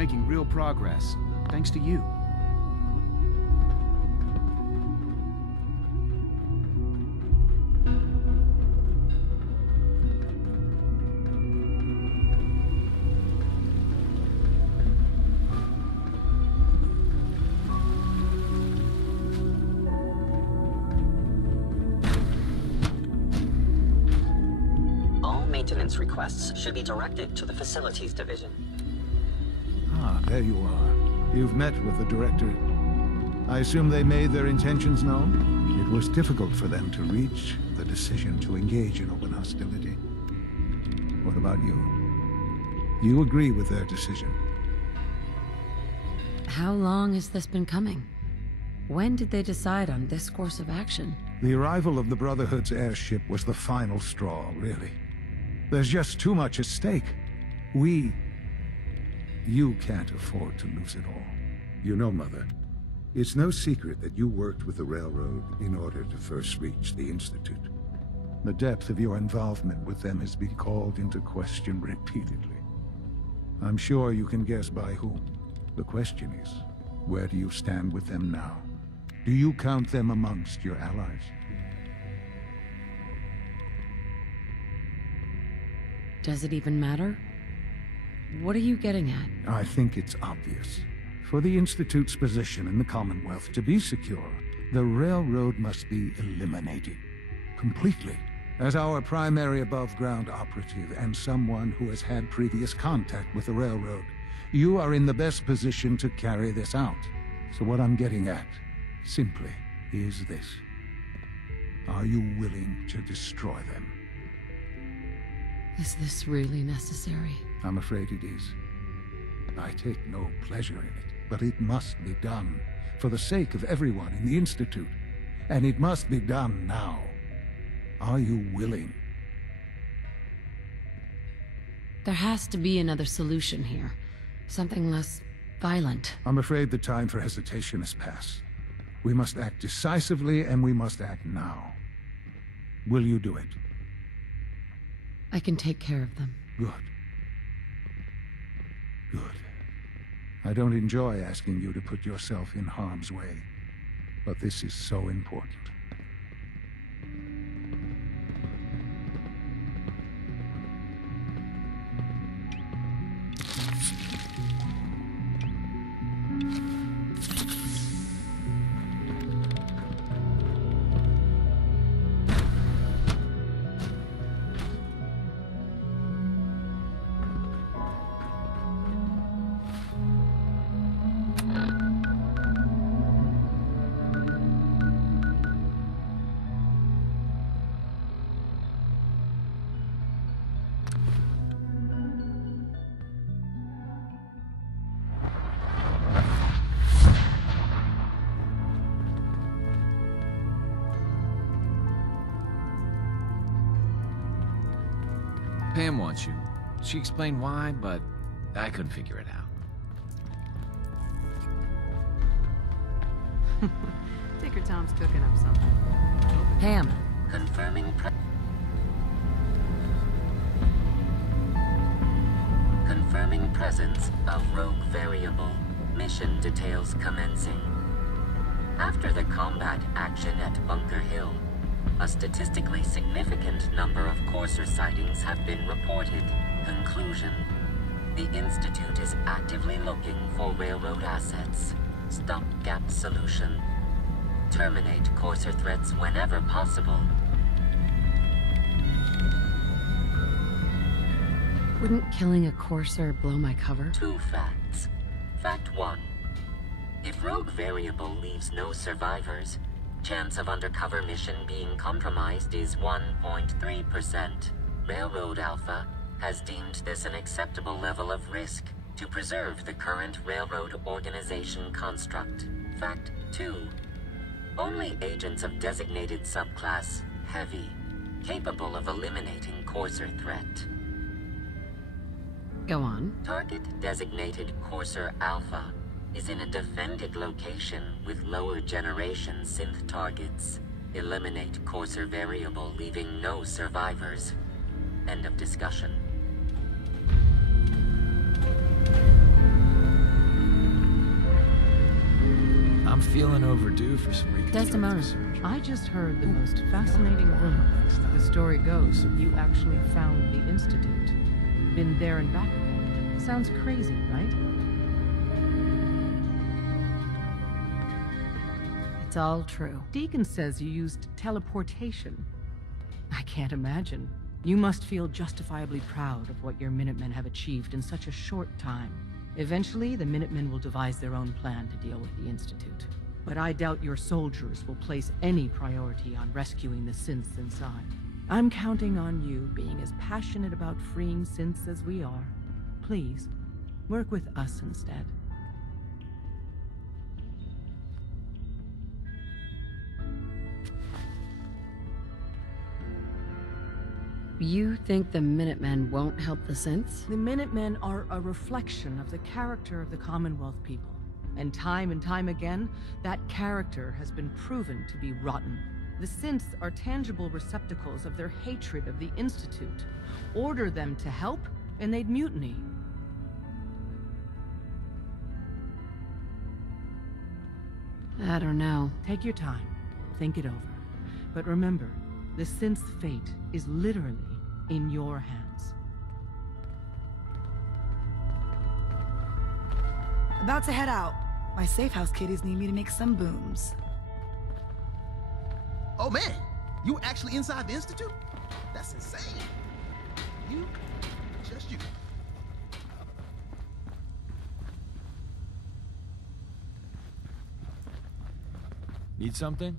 making real progress, thanks to you. Maintenance requests should be directed to the Facilities Division. Ah, there you are. You've met with the Director. I assume they made their intentions known? It was difficult for them to reach the decision to engage in open hostility. What about you? You agree with their decision? How long has this been coming? When did they decide on this course of action? The arrival of the Brotherhood's airship was the final straw, really. There's just too much at stake. You can't afford to lose it all. You know, Mother, it's no secret that you worked with the Railroad in order to first reach the Institute. The depth of your involvement with them has been called into question repeatedly. I'm sure you can guess by whom. The question is, where do you stand with them now? Do you count them amongst your allies? Does it even matter? What are you getting at? I think it's obvious. For the Institute's position in the Commonwealth to be secure, the Railroad must be eliminated. Completely. As our primary above-ground operative and someone who has had previous contact with the Railroad, you are in the best position to carry this out. So what I'm getting at, simply, is this. Are you willing to destroy them? Is this really necessary? I'm afraid it is. I take no pleasure in it, but it must be done, for the sake of everyone in the Institute. And it must be done now. Are you willing? There has to be another solution here. Something less violent. I'm afraid the time for hesitation has passed. We must act decisively, and we must act now. Will you do it? I can take care of them. Good. Good. I don't enjoy asking you to put yourself in harm's way, but this is so important. Pam wants you. She explained why, but I couldn't figure it out. Tinker Tom's cooking up something. Pam. Confirming presence of rogue variable. Mission details commencing. After the combat action at Bunker Hill, a statistically significant number of Courser sightings have been reported. Conclusion: the Institute is actively looking for Railroad assets. Stopgap solution: terminate Courser threats whenever possible. Wouldn't killing a Courser blow my cover? 2 facts. Fact 1. If Rogue Variable leaves no survivors, chance of undercover mission being compromised is 1.3%. Railroad Alpha has deemed this an acceptable level of risk to preserve the current Railroad organization construct. Fact 2. Only agents of designated subclass Heavy capable of eliminating Courser threat. Go on. Target designated Courser Alpha is in a defended location with lower generation synth targets. Eliminate Courser Variable, leaving no survivors. End of discussion. I'm feeling overdue for some Desdemona, reconstructive surgery. I just heard the most fascinating rumor. The story goes that you actually found the Institute. Been there and back again. Sounds crazy, right? it's all true. Deacon says you used teleportation. I can't imagine. You must feel justifiably proud of what your Minutemen have achieved in such a short time. Eventually, the Minutemen will devise their own plan to deal with the Institute. But I doubt your soldiers will place any priority on rescuing the synths inside. I'm counting on you being as passionate about freeing synths as we are. Please, work with us instead. You think the Minutemen won't help the synths? The Minutemen are a reflection of the character of the Commonwealth people. And time again, that character has been proven to be rotten. The synths are tangible receptacles of their hatred of the Institute. Order them to help, and they'd mutiny. I don't know. Take your time. Think it over. But remember, the synth's fate is literally in your hands. About to head out. My safe house kiddies need me to make some booms. Oh man, you actually inside the Institute? That's insane. You, just you. Need something?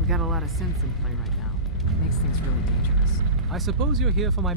We got a lot of synths in play right now. Makes things really dangerous. I suppose you're here for my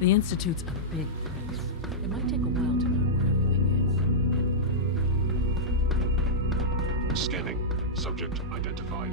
The Institute's a big place. It might take a while to know where everything is. Scanning. Subject identified.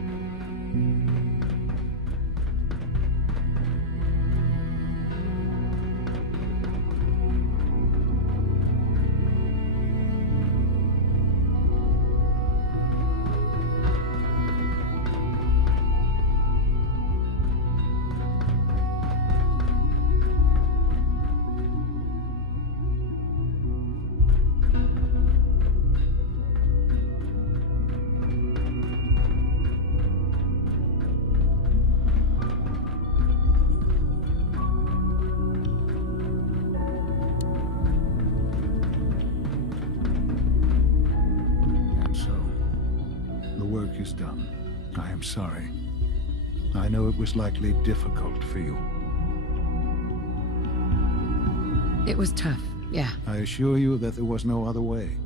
Is done. I am sorry. I know it was likely difficult for you. It was tough, yeah. I assure you that there was no other way.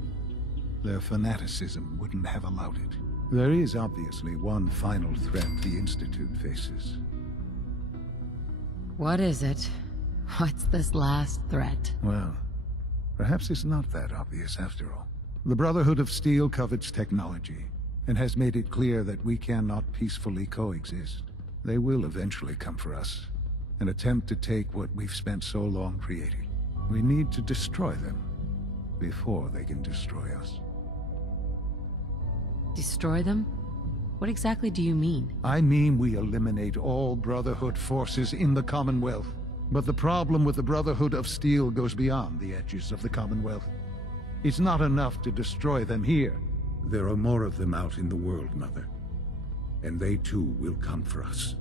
Their fanaticism wouldn't have allowed it. There is obviously one final threat the Institute faces. What is it? What's this last threat? Well, perhaps it's not that obvious after all. The Brotherhood of Steel covets technology, and has made it clear that we cannot peacefully coexist. They will eventually come for us, and attempt to take what we've spent so long creating. We need to destroy them, before they can destroy us. Destroy them? What exactly do you mean? I mean we eliminate all Brotherhood forces in the Commonwealth. But the problem with the Brotherhood of Steel goes beyond the edges of the Commonwealth. It's not enough to destroy them here. There are more of them out in the world, Mother. And they too will come for us.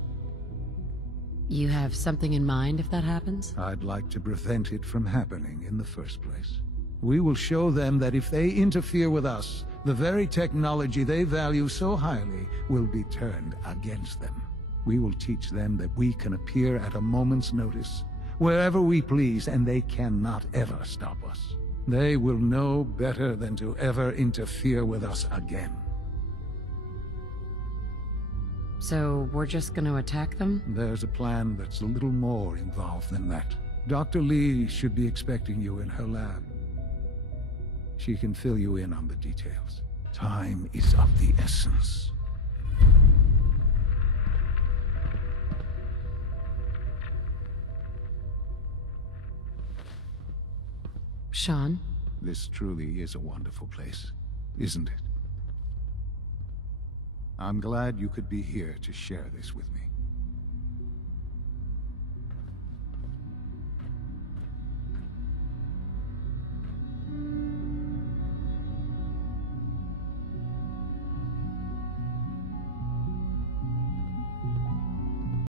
You have something in mind if that happens? I'd like to prevent it from happening in the first place. We will show them that if they interfere with us, the very technology they value so highly will be turned against them. We will teach them that we can appear at a moment's notice, wherever we please, and they cannot ever stop us. They will know better than to ever interfere with us again. So, we're just gonna attack them? There's a plan that's a little more involved than that. Dr. Lee should be expecting you in her lab. She can fill you in on the details. Time is of the essence. Sean? This truly is a wonderful place, isn't it? I'm glad you could be here to share this with me.